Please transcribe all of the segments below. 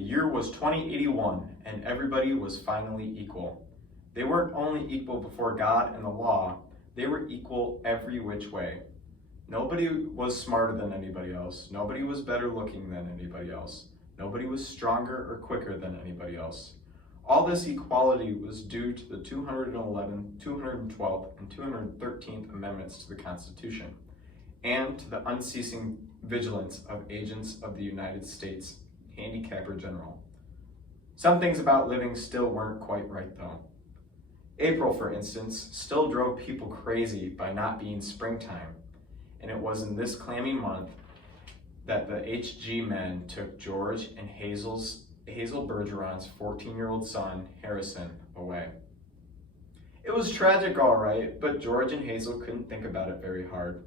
The year was 2081, and everybody was finally equal. They weren't only equal before God and the law, they were equal every which way. Nobody was smarter than anybody else. Nobody was better looking than anybody else. Nobody was stronger or quicker than anybody else. All this equality was due to the 211th, 212th, and 213th Amendments to the Constitution, and to the unceasing vigilance of agents of the United States Handicapper General. Some things about living still weren't quite right, though. April, for instance, still drove people crazy by not being springtime, and it was in this clammy month that the HG men took George and Hazel Bergeron's 14-year-old son, Harrison, away. It was tragic, all right, but George and Hazel couldn't think about it very hard.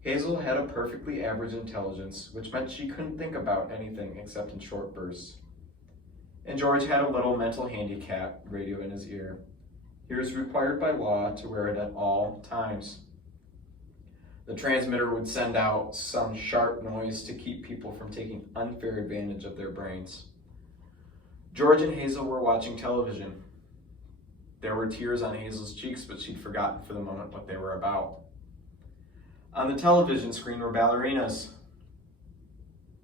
Hazel had a perfectly average intelligence, which meant she couldn't think about anything except in short bursts. And George had a little mental handicap radio in his ear. He was required by law to wear it at all times. The transmitter would send out some sharp noise to keep people from taking unfair advantage of their brains. George and Hazel were watching television. There were tears on Hazel's cheeks, but she'd forgotten for the moment what they were about. On the television screen were ballerinas.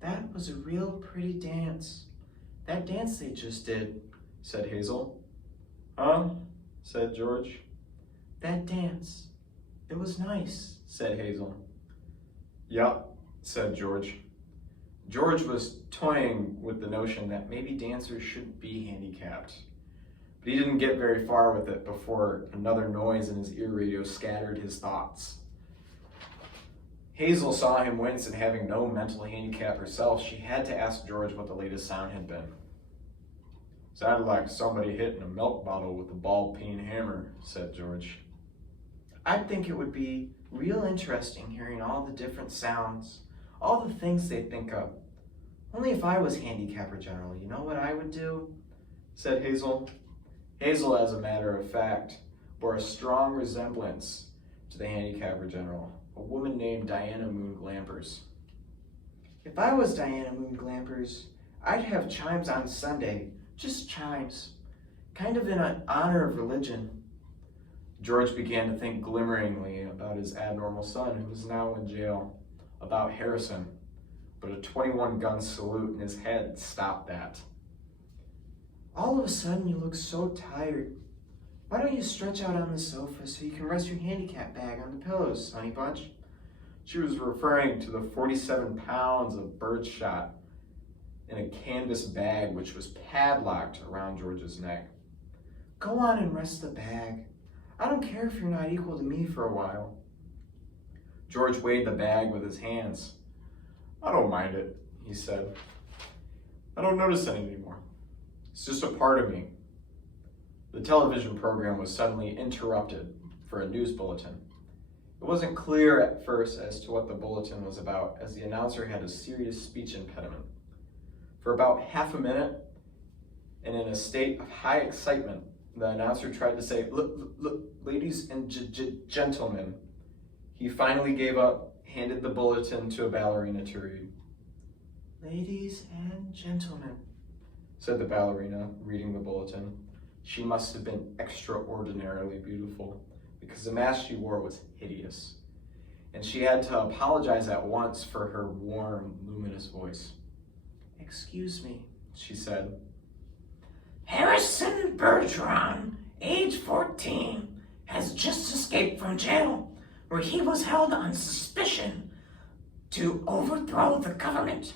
"That was a real pretty dance. That dance they just did," said Hazel. "Huh?" said George. "That dance. It was nice," said Hazel. "Yup," said George. George was toying with the notion that maybe dancers shouldn't be handicapped, but he didn't get very far with it before another noise in his ear radio scattered his thoughts. Hazel saw him wince, and having no mental handicap herself, she had to ask George what the latest sound had been. "Sounded like somebody hitting a milk bottle with a ball-peen hammer," said George. "I think it would be real interesting hearing all the different sounds, all the things they think of. Only if I was Handicapper General, you know what I would do?" said Hazel. Hazel, as a matter of fact, bore a strong resemblance to the Handicapper General, a woman named Diana Moon Glampers. "If I was Diana Moon Glampers, I'd have chimes on Sunday, just chimes, kind of in honor of religion." George began to think glimmeringly about his abnormal son, who was now in jail, about Harrison, but a 21-gun salute in his head stopped that. "All of a sudden you look so tired. Why don't you stretch out on the sofa so you can rest your handicap bag on the pillows, honey bunch?" She was referring to the 47 pounds of birdshot in a canvas bag which was padlocked around George's neck. "Go on and rest the bag. I don't care if you're not equal to me for a while." George weighed the bag with his hands. "I don't mind it," he said. "I don't notice it anymore. It's just a part of me." The television program was suddenly interrupted for a news bulletin. It wasn't clear at first as to what the bulletin was about, as the announcer had a serious speech impediment. For about half a minute, and in a state of high excitement, the announcer tried to say, Look, ladies and gentlemen." He finally gave up, handed the bulletin to a ballerina to read. "Ladies and gentlemen," said the ballerina, reading the bulletin. She must have been extraordinarily beautiful, because the mask she wore was hideous, and she had to apologize at once for her warm, luminous voice. "Excuse me," she said. "Harrison Bergeron, age 14, has just escaped from jail, where he was held on suspicion to overthrow the government.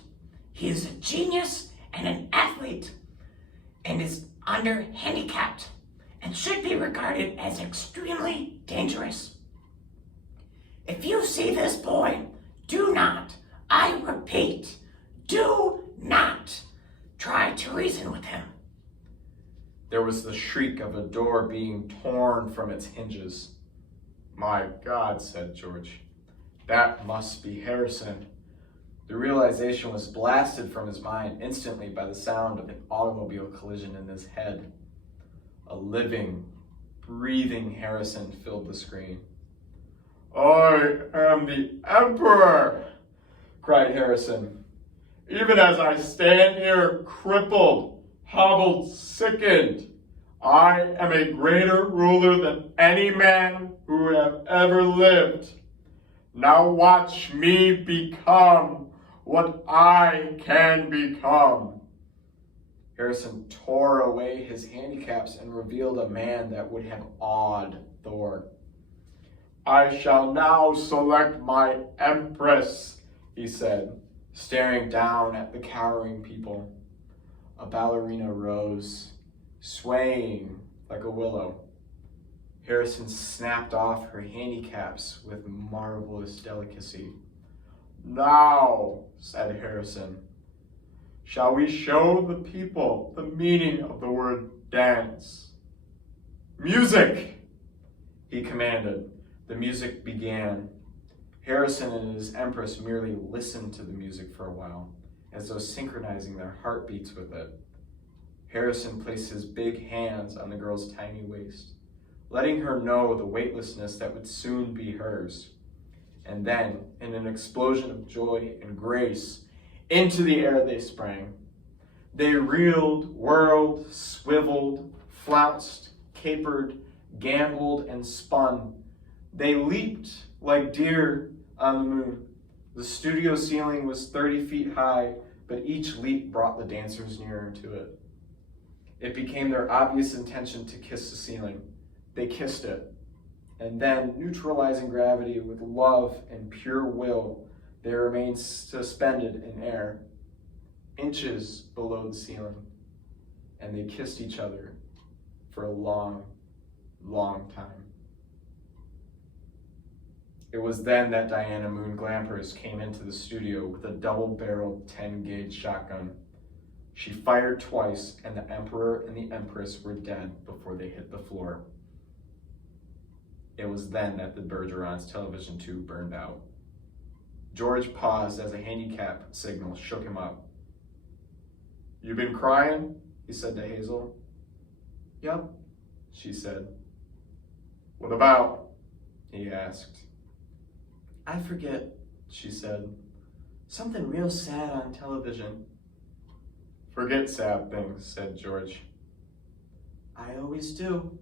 He is a genius and an athlete, and is under-handicapped, and should be regarded as extremely dangerous. If you see this boy, do not, I repeat, do not try to reason with him." There was the shriek of a door being torn from its hinges. "My God," said George, "that must be Harrison." The realization was blasted from his mind instantly by the sound of an automobile collision in his head. A living, breathing Harrison filled the screen. "I am the Emperor," cried Harrison. Even as I stand here crippled, hobbled, sickened, I am a greater ruler than any man who have ever lived. Now watch me become what I can become. Harrison tore away his handicaps and revealed a man that would have awed Thor. I shall now select my empress, he said, staring down at the cowering people. A ballerina rose, swaying like a willow. Harrison snapped off her handicaps with marvelous delicacy. Now, said Harrison, shall we show the people the meaning of the word dance? Music, he commanded. The music began. Harrison and his empress merely listened to the music for a while, as though synchronizing their heartbeats with it. Harrison placed his big hands on the girl's tiny waist, letting her know the weightlessness that would soon be hers. And then, in an explosion of joy and grace, into the air they sprang. They reeled, whirled, swiveled, flounced, capered, gamboled, and spun. They leaped like deer on the moon. The studio ceiling was 30 feet high, but each leap brought the dancers nearer to it. It became their obvious intention to kiss the ceiling. They kissed it, and then, neutralizing gravity with love and pure will, they remained suspended in air, inches below the ceiling, and they kissed each other for a long, long time. It was then that Diana Moon Glampers came into the studio with a double-barreled 10-gauge shotgun. She fired twice, and the Emperor and the Empress were dead before they hit the floor. It was then that the Bergeron's television tube burned out. George paused as a handicap signal shook him up. "You been crying?" he said to Hazel. "Yep," she said. "What about?" he asked. "I forget," she said. "Something real sad on television." "Forget sad things," said George. "I always do."